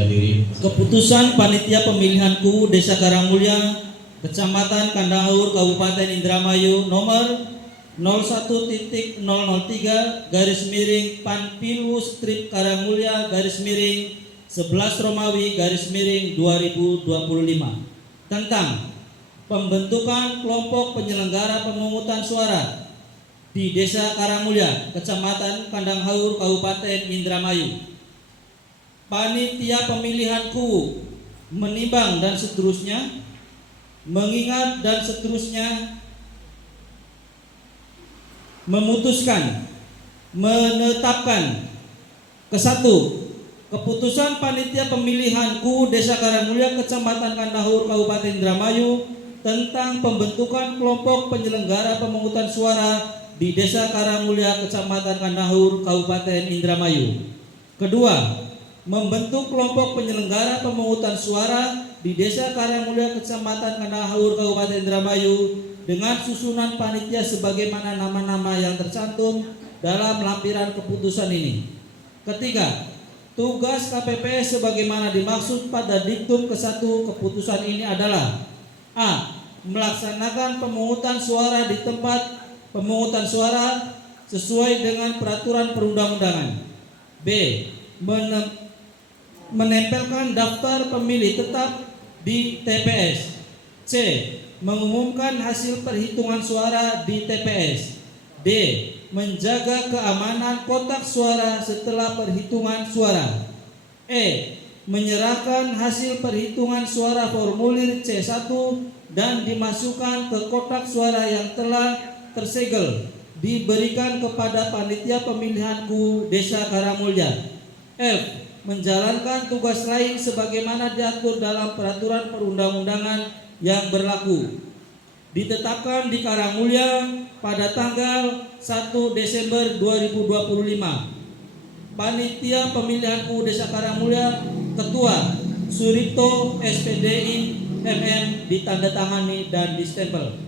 dihadiri. Keputusan Panitia Pemilihan KUU Desa Karangmulya, Kecamatan Kandahur, Kabupaten Indramayu nomor 01.003 garis miring Panpilwu strip Karangmulya garis miring 11 Romawi garis miring 2025 tentang pembentukan kelompok penyelenggara pemungutan suara di Desa Karangmulya, Kecamatan Kandahur, Kabupaten Indramayu. Panitia Pemilihan KUU menimbang dan seterusnya, mengingat dan seterusnya, memutuskan, menetapkan kesatu, keputusan Panitia Pemilihan KUU Desa Karangmulya, Kecamatan Kandahur, Kabupaten Indramayu tentang pembentukan kelompok penyelenggara pemungutan suara di Desa Karangmulya, Kecamatan Kandahur, Kabupaten Indramayu. Kedua, membentuk kelompok penyelenggara pemungutan suara di Desa Karangmulya, Kecamatan Kandahur, Kabupaten Indramayu dengan susunan panitia sebagaimana nama-nama yang tercantum dalam lampiran keputusan ini. Ketiga, tugas KPPS sebagaimana dimaksud pada diktum ke-1 keputusan ini adalah: A. Melaksanakan pemungutan suara di tempat pemungutan suara sesuai dengan peraturan perundang-undangan. B. Menempelkan daftar pemilih tetap di TPS. C. Mengumumkan hasil perhitungan suara di TPS. D. Menjaga keamanan kotak suara setelah perhitungan suara. E. Menyerahkan hasil perhitungan suara formulir C1 dan dimasukkan ke kotak suara yang telah tersegel, diberikan kepada Panitia Pemilihan KUU Desa Karangmulya. F. Menjalankan tugas lain sebagaimana diatur dalam peraturan perundang-undangan yang berlaku. Ditetapkan di Karangmulya pada tanggal 1 Desember 2025. Panitia Pemilihan KUU Desa Karangmulya, Ketua Suripto SPDI MM, ditandatangani dan distempel.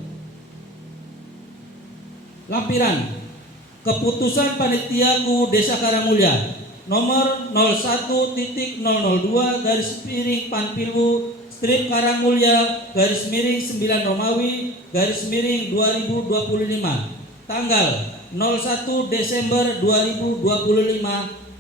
Lampiran keputusan Panitia KUU Desa Karangmulya nomor 01.002 garis miring Panpilwu strip Karangmulya garis miring 9 Romawi garis miring 2025 tanggal 01 Desember 2025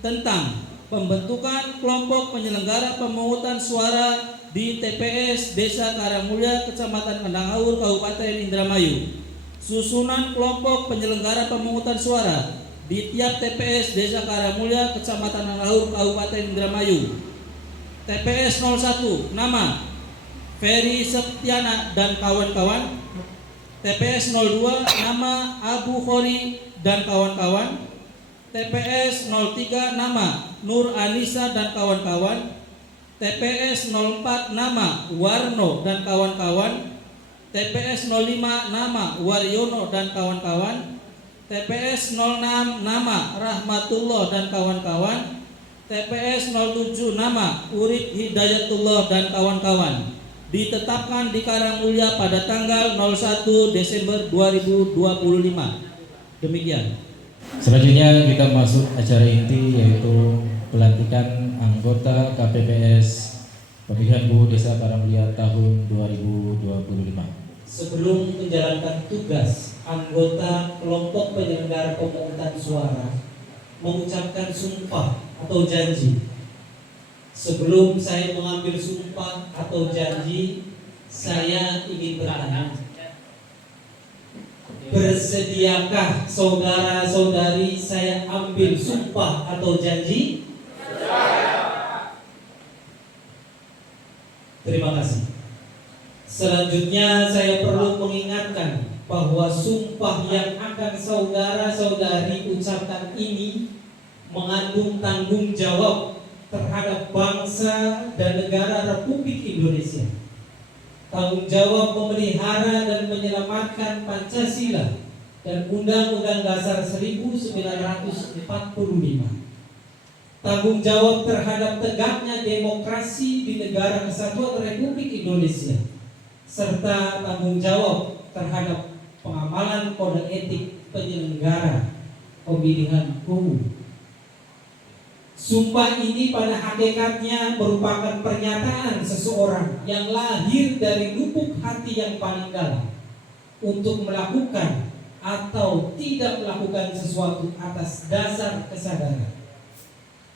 tentang pembentukan kelompok penyelenggara pemungutan suara di TPS Desa Karangmulya, Kecamatan Kandahur, Kabupaten Indramayu. Susunan kelompok penyelenggara pemungutan suara di tiap TPS Desa Karangmulya, Kecamatan Kandahur, Kabupaten Indramayu. TPS 01 nama Ferry Septiana dan kawan-kawan. TPS 02 nama Abu Khori dan kawan-kawan. TPS 03 nama Nur Anissa dan kawan-kawan. TPS 04 nama Warno dan kawan-kawan. TPS 05 nama Waryono dan kawan-kawan. TPS 06 nama Rahmatullah dan kawan-kawan. TPS 07 nama Urip Hidayatullah dan kawan-kawan. Ditetapkan di Karangmulya pada tanggal 01 Desember 2025. Demikian. Selanjutnya kita masuk acara inti, yaitu pelantikan anggota KPPS Pemilihan KUU Desa Karangmulya tahun 2025. Sebelum menjalankan tugas, anggota kelompok penyelenggara pemungutan suara mengucapkan sumpah atau janji. Sebelum saya mengambil sumpah atau janji, saya ingin bertanya, bersediakah saudara-saudari saya ambil sumpah atau janji? Terima kasih. Selanjutnya saya perlu mengingatkan bahwa sumpah yang akan saudara-saudari ucapkan ini mengandung tanggung jawab terhadap bangsa dan negara Republik Indonesia. Tanggung jawab memelihara dan menyelamatkan Pancasila dan Undang-Undang Dasar 1945. Tanggung jawab terhadap tegaknya demokrasi di negara kesatuan Republik Indonesia, serta tanggung jawab terhadap pengamalan kode etik penyelenggara pemilihan KUU. Sumpah ini pada hakikatnya merupakan pernyataan seseorang yang lahir dari lubuk hati yang paling dalam untuk melakukan atau tidak melakukan sesuatu atas dasar kesadaran.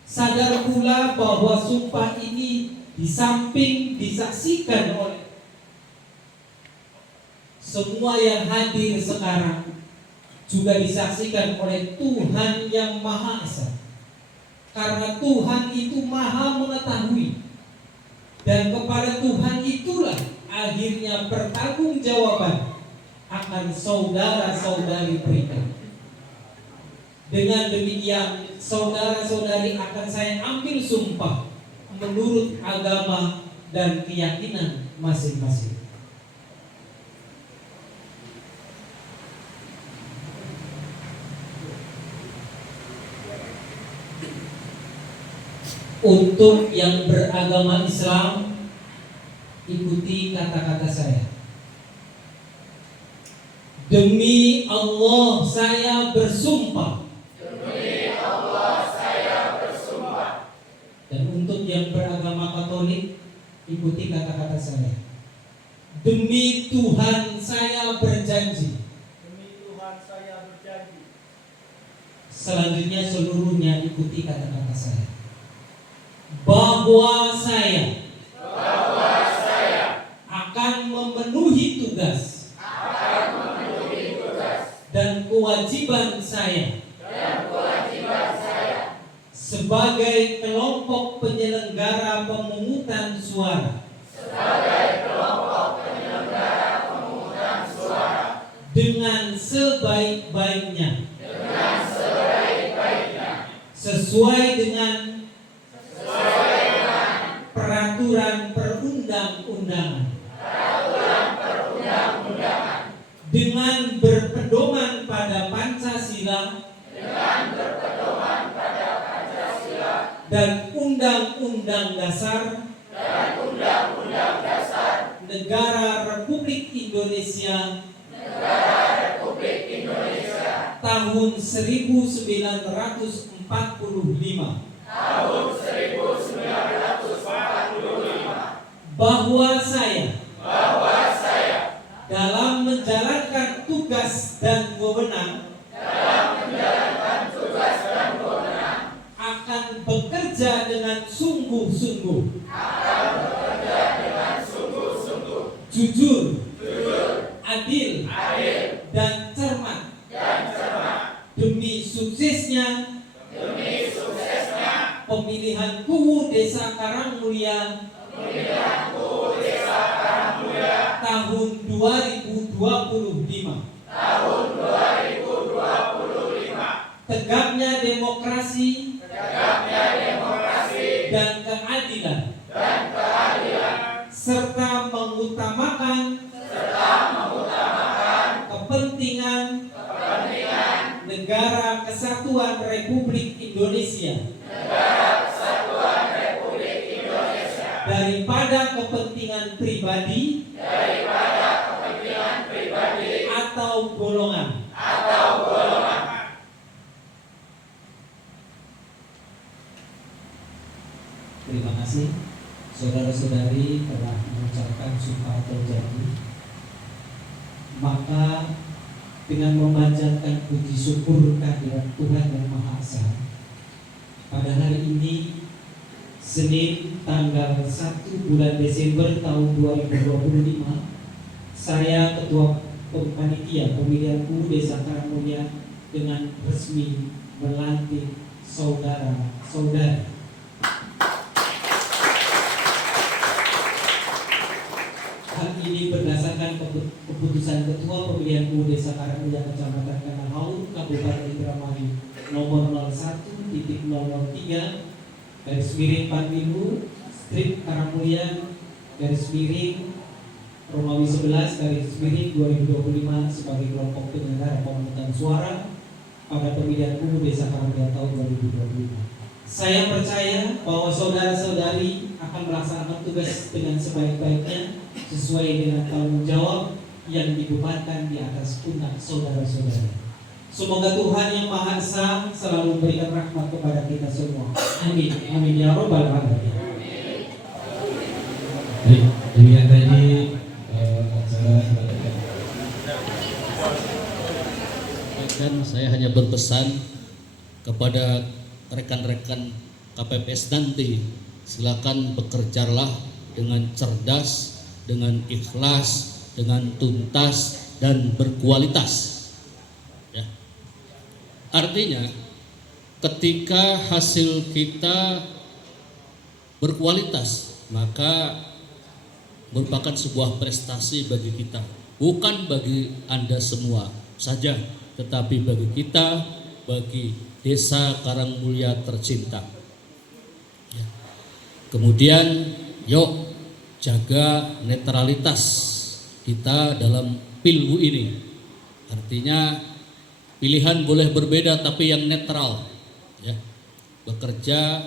Sadar pula bahwa sumpah ini di samping disaksikan oleh semua yang hadir sekarang, juga disaksikan oleh Tuhan yang Maha Esa. Karena Tuhan itu maha mengetahui, dan kepada Tuhan itulah akhirnya pertanggungjawaban akan saudara-saudari berikan. Dengan demikian, saudara-saudari akan saya ambil sumpah menurut agama dan keyakinan masing-masing. Untuk yang beragama Islam, ikuti kata-kata saya. Demi Allah saya bersumpah. Demi Allah saya bersumpah. Dan untuk yang beragama Katolik, ikuti kata-kata saya. Demi Tuhan saya berjanji. Demi Tuhan saya berjanji. Selanjutnya seluruhnya ikuti kata-kata saya. Bahwa saya akan memenuhi tugas dan kewajiban saya sebagai kelompok penyelenggara pemungutan suara dengan sebaik-baiknya sesuai dengan peraturan perundang-undangan dengan berpedoman pada Pancasila dan Undang-Undang Dasar Negara Republik Indonesia tahun 1945. Bahwa saya dalam menjalankan tugas dan wewenang akan bekerja dengan sungguh-sungguh, jujur, adil, dan cermat demi suksesnya pemilihan KUU Desa Karangmulia tahun 2025. Tegaknya demokrasi dan keadilan serta mengutamakan kepentingan Negara Kesatuan Republik Indonesia daripada kepentingan pribadi atau golongan. Terima kasih saudara-saudari telah mengucapkan sumpah atau janji. Maka dengan memanjatkan puji syukur kehadirat Tuhan yang Maha Esa, pada hari ini Senin tanggal 1 bulan Desember tahun 2025, saya Ketua Panitia Pemilihan KUU Desa Karangmulia dengan resmi melantik saudara-saudari. Hal ini berdasarkan keputusan Ketua Pemilihan KUU Desa Karangmulia Kecamatan Kanahaur, Kabupaten Indramayu nomor 01.003 garis miring Panwinu Strip Karangmulia garis miring Romawi 11 garis miring 2025 sebagai kelompok penyelenggara pemungutan suara pada pemilihan KUU Desa Karangmulia tahun 2025. Saya percaya bahwa saudara-saudari akan melaksanakan tugas dengan sebaik-baiknya sesuai dengan tanggung jawab yang dibebankan di atas pundak saudara-saudari. Semoga Tuhan yang Maha Esa selalu memberikan rahmat kepada kita semua. Amin. Amin ya Rabbal Alamin. Baik, demikian tadi acara Dan saya hanya berpesan kepada rekan-rekan KPPS nanti, silakan bekerjalah dengan cerdas, dengan ikhlas, dengan tuntas dan berkualitas. Ya. Artinya, ketika hasil kita berkualitas, maka merupakan sebuah prestasi bagi kita, bukan bagi Anda semua saja, tetapi bagi kita, bagi Desa Karangmulia tercinta. Ya. Kemudian, yuk jaga netralitas kita dalam pilgub ini. Artinya pilihan boleh berbeda tapi yang netral. Ya. Bekerja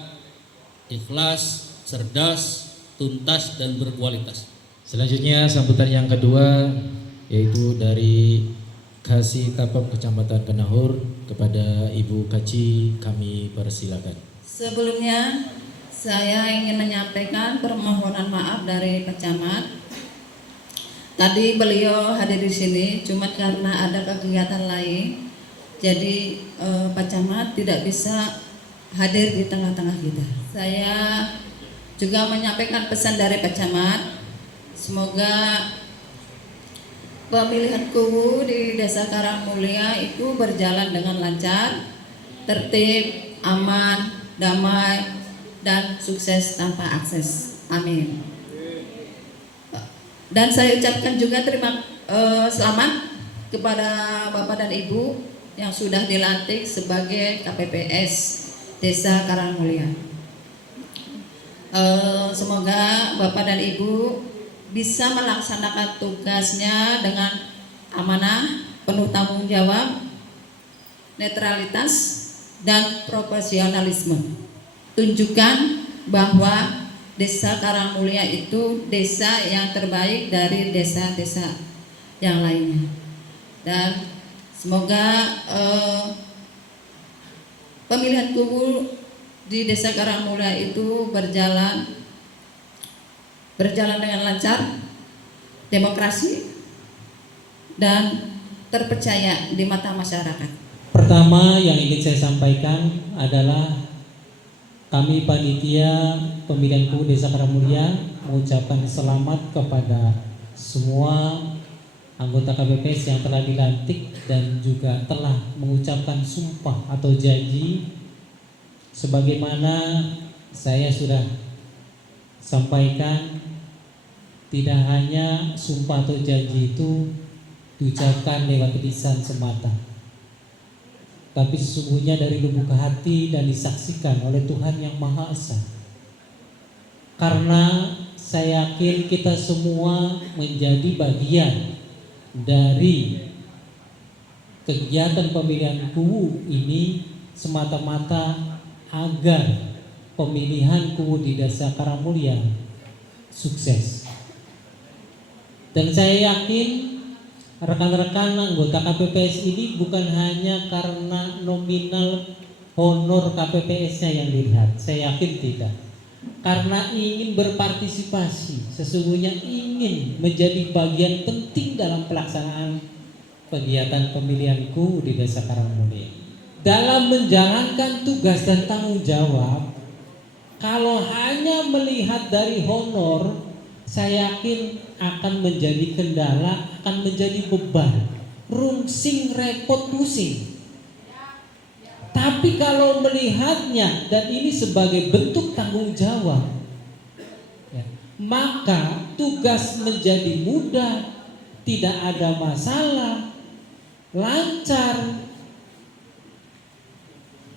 ikhlas, cerdas, tuntas dan berkualitas. Selanjutnya sambutan yang kedua yaitu dari Kasih Tapap Kecamatan Kenahur kepada Ibu Kaci, kami persilakan. Sebelumnya saya ingin menyampaikan permohonan maaf dari Pak Camat. Tadi beliau hadir di sini cuma karena ada kegiatan lain. Jadi Pak Camat tidak bisa hadir di tengah-tengah kita. Saya juga menyampaikan pesan dari Pak Camat. Semoga pemilihan kubu di Desa Karangmulia itu berjalan dengan lancar, tertib, aman, damai, dan sukses tanpa akses. Amin. Dan saya ucapkan juga selamat kepada Bapak dan Ibu yang sudah dilantik sebagai KPPS Desa Karangmulia. Semoga Bapak dan Ibu bisa melaksanakan tugasnya dengan amanah, penuh tanggung jawab, netralitas, dan profesionalisme. Tunjukkan bahwa Desa Karangmulia itu desa yang terbaik dari desa-desa yang lainnya. Dan semoga pemilihan kubu di Desa Karangmulia itu berjalan dengan lancar, demokrasi, dan terpercaya di mata masyarakat. Pertama yang ingin saya sampaikan adalah kami panitia pemilihan kubu Desa Karangmulia mengucapkan selamat kepada semua anggota KPPS yang telah dilantik dan juga telah mengucapkan sumpah atau janji sebagaimana saya sudah sampaikan. Tidak hanya sumpah atau janji itu diucapkan lewat lisan semata, tapi sesungguhnya dari lubuk hati dan disaksikan oleh Tuhan yang Maha Esa. Karena saya yakin kita semua menjadi bagian dari kegiatan pemilihan kubu ini semata-mata agar pemilihan kubu di Desa Karangmulia sukses. Dan saya yakin rekan-rekan anggota KPPS ini bukan hanya karena nominal honor KPPS-nya yang dilihat. Saya yakin tidak. Karena ingin berpartisipasi, sesungguhnya ingin menjadi bagian penting dalam pelaksanaan kegiatan pemilihanku di Desa Karangmulia. Dalam menjalankan tugas dan tanggung jawab, kalau hanya melihat dari honor, saya yakin akan menjadi kendala, akan menjadi beban, rungsing, repot, pusing. Tapi kalau melihatnya dan ini sebagai bentuk tanggung jawab, ya, maka tugas menjadi mudah, tidak ada masalah, lancar,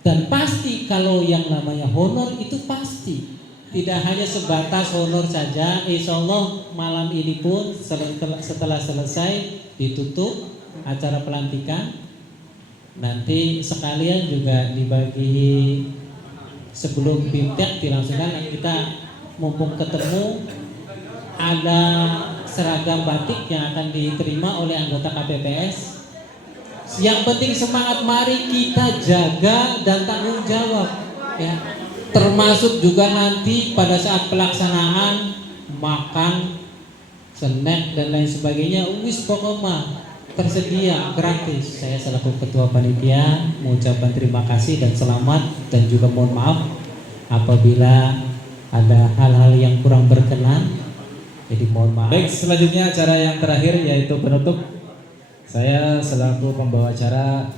dan pasti. Kalau yang namanya honor itu pasti. Tidak hanya sebatas honor saja, insya Allah malam ini pun setelah selesai ditutup acara pelantikan, nanti sekalian juga dibagi sebelum bimtek dilangsungkan. Kita mumpung ketemu, ada seragam batik yang akan diterima oleh anggota KPPS. Yang penting semangat, mari kita jaga dan tanggung jawab ya. Termasuk juga nanti pada saat pelaksanaan makan, snack dan lain sebagainya, wis pokoknya tersedia gratis. Saya selaku ketua panitia mengucapkan terima kasih dan selamat, dan juga mohon maaf apabila ada hal-hal yang kurang berkenan. Jadi mohon maaf. Baik, selanjutnya acara yang terakhir yaitu penutup. Saya selaku pembawa acara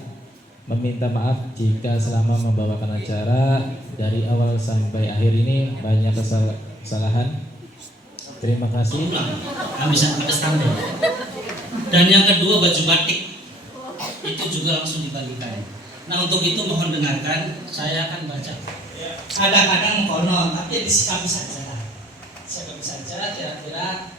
meminta maaf jika selama membawakan acara dari awal sampai akhir ini banyak kesalahan. Terima kasih. Kami bisa kita standar. Dan yang kedua, baju batik itu juga langsung dibagikan. Nah, untuk itu mohon dengarkan, saya akan baca. Kadang-kadang konon, tapi disikapi saja. Sikapi saja, kira-kira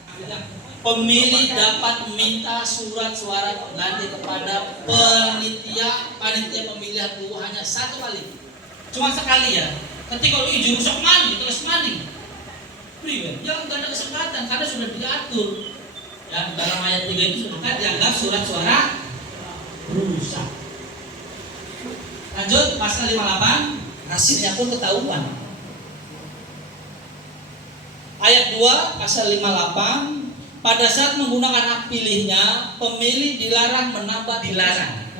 pemilih dapat meminta surat suara nanti kepada panitia pemilihan dulu hanya satu kali, cuma sekali ya. Ketika lu jurusak mandi, terus mandi, yang gak ada kesempatan karena sudah diatur. Ya, dalam ayat 3 itu sudah dianggap surat suara rusak. Lanjut pasal 58, hasilnya pun ketahuan. Ayat 2 pasal 58, pada saat menggunakan hak pilihnya, pemilih dilarang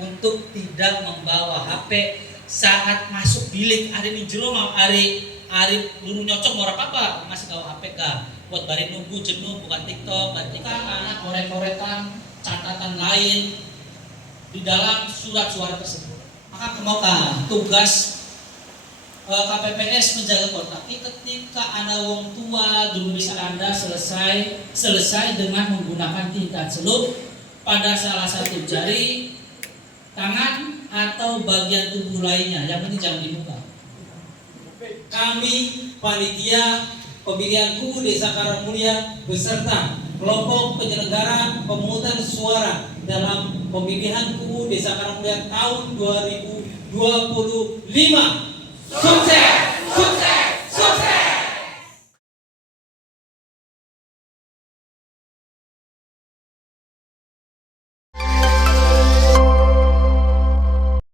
untuk tidak membawa HP saat masuk bilik. Hari ini jelema hari dulu nyocok mau apa masih bawa HP kah? Buat bari nunggu jenuh bukan TikTok, berarti kan anak korek-korekan catatan lain di dalam surat suara tersebut. Maka kemaukan tugas KPPS menjaga kotak. Ketika Anda wong tua dulu bisa Anda selesai dengan menggunakan tingkat celup pada salah satu jari, tangan atau bagian tubuh lainnya. Yang penting jangan dibuka. Kami panitia pemilihan KUU Desa Karangmulia beserta kelompok penyelenggara pemungutan suara dalam pemilihan KUU Desa Karangmulia tahun 2025 sukses.